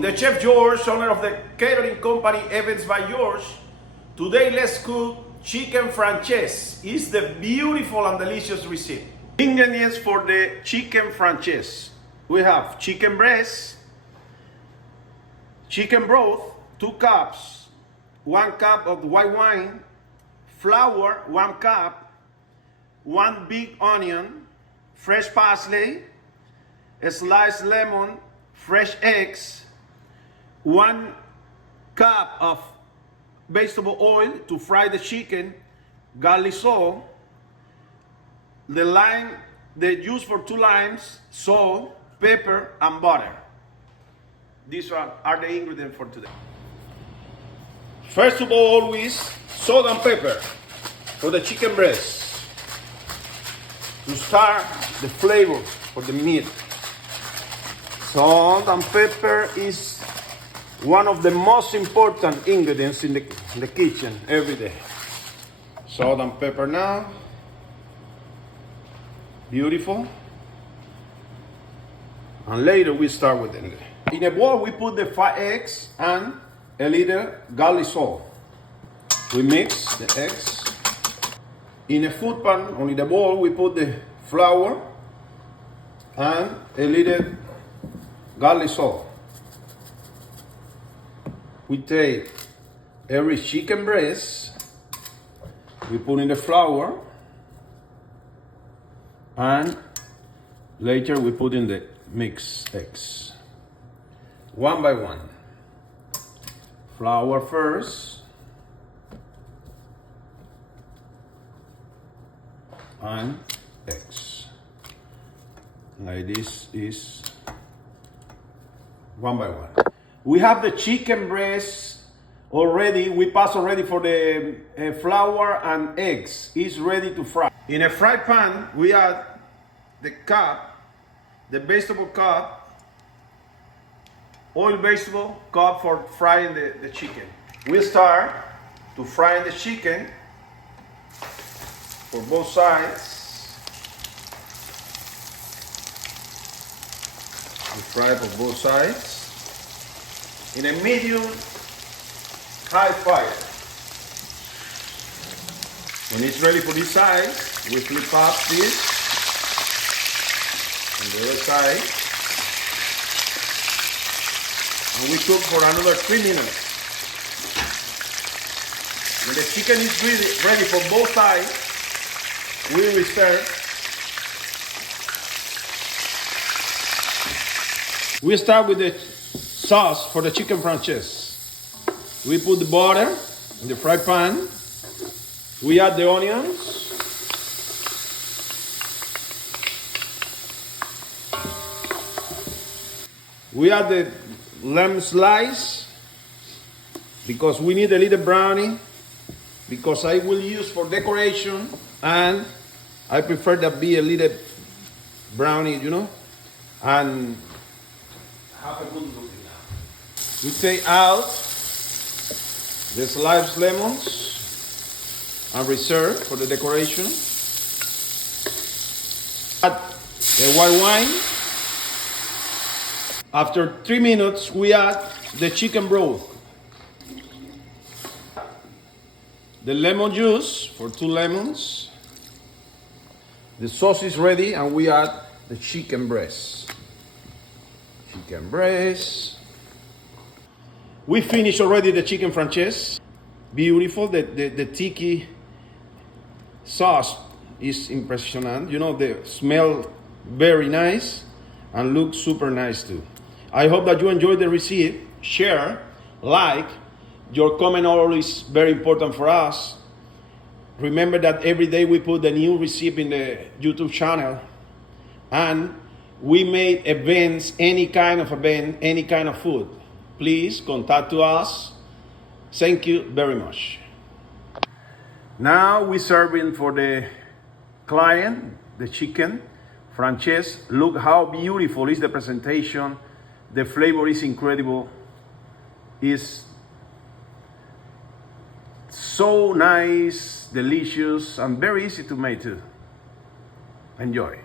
morning, the Chef George, owner of the catering company Events by George. Today let's cook chicken francés. It's the beautiful and delicious recipe. Ingredients for the chicken francés. We have chicken breast, chicken broth, 2 cups, 1 cup of white wine, flour, 1 cup, 1 big onion, fresh parsley, a sliced lemon, fresh eggs, 1 cup of vegetable oil to fry the chicken, garlic salt, the juice for 2 limes, salt, pepper, and butter. These are the ingredients for today. First of all, always salt and pepper for the chicken breast to start the flavor for the meat. Salt and pepper is one of the most important ingredients in the kitchen every day. Salt and pepper now. Beautiful. And later we start with it. In a bowl we put the 5 eggs and a little garlic salt. We mix the eggs. In a food pan, or in the bowl, we put the flour and a little garlic salt. We take every chicken breast, we put in the flour, and later we put in the mixed eggs. One by one. Flour first, and eggs. Like this is one by one. We have the chicken breast already. We pass already for the flour and eggs. It's ready to fry. In a fry pan, we add the vegetable cup, oil vegetable cup for frying the chicken. We start to fry the chicken for both sides. We fry for both sides in a medium high fire. When it's ready for this side, we flip up this on the other side, and we cook for another 3 minutes. When the chicken is ready for both sides, we reserve. We start with the sauce for the chicken francés. We put the butter in the fry pan. We add the onions. We add the lemon slice because we need a little brownie, because I will use for decoration, and I prefer that be a little brownie, and have a good look now. We take out the sliced lemons and reserve for the decoration. Add the white wine. After 3 minutes, we add the chicken broth. The lemon juice for 2 lemons. The sauce is ready, and we add the chicken breast. Chicken breast. We finished already the chicken francés. Beautiful. The tiki sauce is impressionant. The smell very nice and looks super nice too. I hope that you enjoyed the recipe. Share, like. Your comment always very important for us. Remember that every day we put a new recipe in the YouTube channel, and we made events, any kind of event, any kind of food. Please contact us. Thank you very much. Now we're serving for the client the chicken francés. Look how beautiful is the presentation. The flavor is incredible. It's so nice, delicious, and very easy to make too. Enjoy.